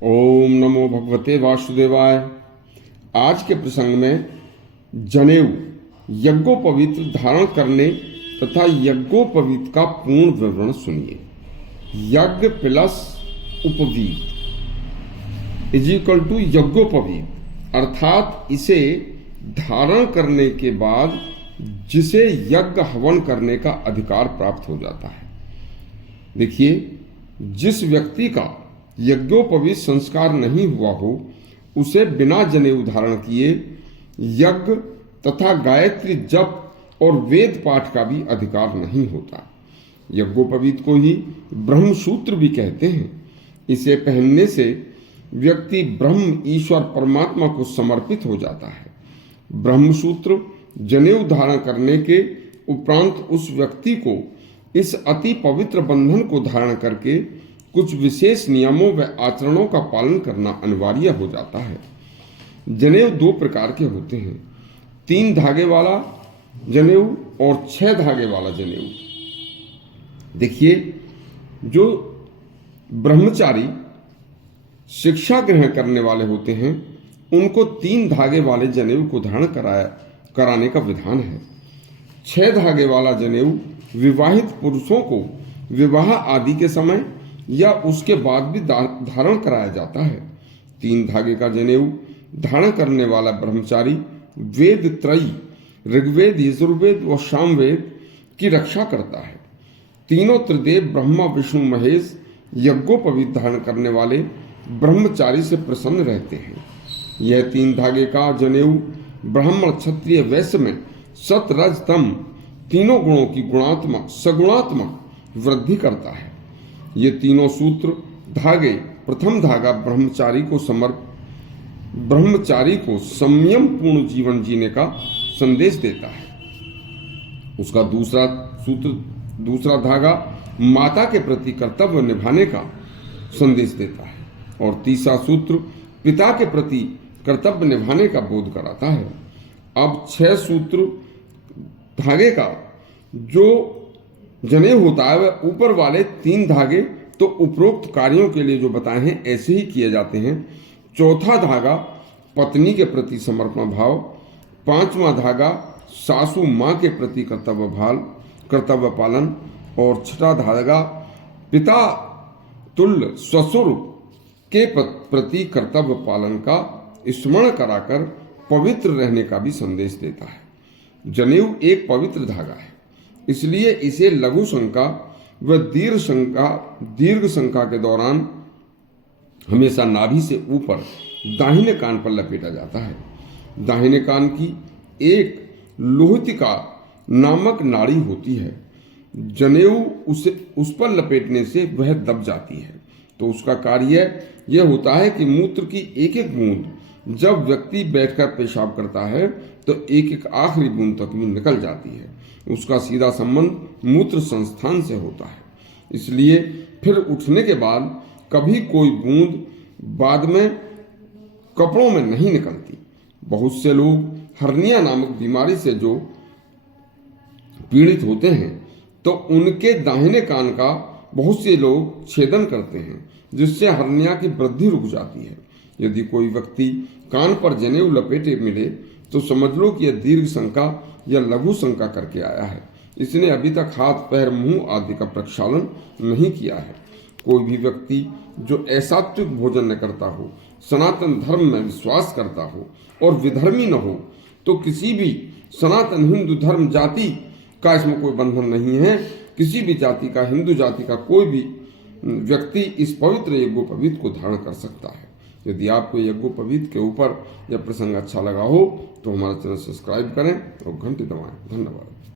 ओम नमो भगवते वासुदेवाय। आज के प्रसंग में जनेऊ यज्ञोपवीत धारण करने तथा यज्ञोपवीत का पूर्ण विवरण सुनिए। यज्ञ प्लस उपवीत इज इक्वल टू यज्ञोपवीत, अर्थात इसे धारण करने के बाद जिसे यज्ञ हवन करने का अधिकार प्राप्त हो जाता है। देखिए, जिस व्यक्ति का यज्ञोपवीत संस्कार नहीं हुआ हो उसे बिना जनेऊ धारण किए यज्ञ तथा गायत्री जप और वेद पाठ का भी अधिकार नहीं होता। यज्ञोपवीत को ही ब्रह्मसूत्र भी कहते हैं। इसे पहनने से व्यक्ति ब्रह्म ईश्वर परमात्मा को समर्पित हो जाता है। ब्रह्मसूत्र जनेऊ धारण करने के उपरांत उस व्यक्ति को इस अति पवित्र बंधन को धारण करके कुछ विशेष नियमों व आचरणों का पालन करना अनिवार्य हो जाता है। जनेऊ दो प्रकार के होते हैं, 3 धागे वाला जनेऊ और 6 धागे वाला जनेऊ। देखिए, जो ब्रह्मचारी शिक्षा ग्रहण करने वाले होते हैं उनको 3 धागे वाले जनेऊ को धारण कराने का विधान है। 6 धागे वाला जनेऊ विवाहित पुरुषों को विवाह आदि के समय या उसके बाद भी धारण कराया जाता है। 3 धागे का जनेऊ धारण करने वाला ब्रह्मचारी वेद त्रयी ऋग्वेद, यजुर्वेद व सामवेद की रक्षा करता है। तीनों त्रिदेव ब्रह्मा विष्णु महेश यज्ञोपवीत धारण करने वाले ब्रह्मचारी से प्रसन्न रहते हैं। यह 3 धागे का जनेऊ ब्राह्मण क्षत्रिय वैश्य में सत रज तम तीनों गुणों की गुणात्मक सगुणात्मक वृद्धि करता है। ये तीनों सूत्र धागे, प्रथम धागा ब्रह्मचारी को संयम पूर्ण जीवन जीने का संदेश देता है। उसका दूसरा धागा माता के प्रति कर्तव्य निभाने का संदेश देता है और तीसरा सूत्र पिता के प्रति कर्तव्य निभाने का बोध कराता है। अब 6 सूत्र धागे का जो जनेऊ होता है वह ऊपर वाले 3 धागे तो उपरोक्त कार्यों के लिए जो बताए हैं ऐसे ही किए जाते हैं। चौथा धागा पत्नी के प्रति समर्पण भाव, 5वां धागा सासू माँ के प्रति कर्तव्य पालन और 6ठा धागा पिता तुल्य ससुर के प्रति कर्तव्य पालन का स्मरण कराकर पवित्र रहने का भी संदेश देता है। जनेऊ एक पवित्र धागा है, इसलिए इसे लघु शंका व दीर्घ शंका के दौरान हमेशा नाभि से ऊपर दाहिने कान पर लपेटा जाता है। दाहिने कान की एक लोहितिका नामक नाड़ी होती है। जनेऊ उस पर लपेटने से वह दब जाती है, तो उसका कार्य यह होता है कि मूत्र की एक एक बूंद जब व्यक्ति बैठकर पेशाब करता है तो एक एक आखिरी बूंद तक भी निकल जाती है। उसका सीधा संबंध मूत्र संस्थान से होता है, इसलिए फिर उठने के बाद कभी कोई बूंद बाद में कपड़ों में नहीं निकलती। बहुत से लोग हर्निया नामक बीमारी से जो पीड़ित होते हैं तो उनके दाहिने कान का बहुत से लोग छेदन करते हैं, जिससे हर्निया की वृद्धि रुक जाती है। यदि कोई व्यक्ति कान पर जनेऊ लपेटे मिले तो समझ लो कि यह दीर्घ शंका या लघु शंका करके आया है। इसने अभी तक हाथ पैर मुंह आदि का प्रक्षालन नहीं किया है। कोई भी व्यक्ति जो असात्विक भोजन न करता हो, सनातन धर्म में विश्वास करता हो और विधर्मी न हो तो किसी भी सनातन हिंदू धर्म जाति का इसमें कोई बंधन नहीं है। किसी भी जाति का, हिंदू जाति का कोई भी व्यक्ति इस पवित्र यज्ञोपवीत को धारण कर सकता है। यदि आपको यज्ञोपवीत के ऊपर यह प्रसंग अच्छा लगा हो तो हमारा चैनल सब्सक्राइब करें और घंटी दबाएं। धन्यवाद।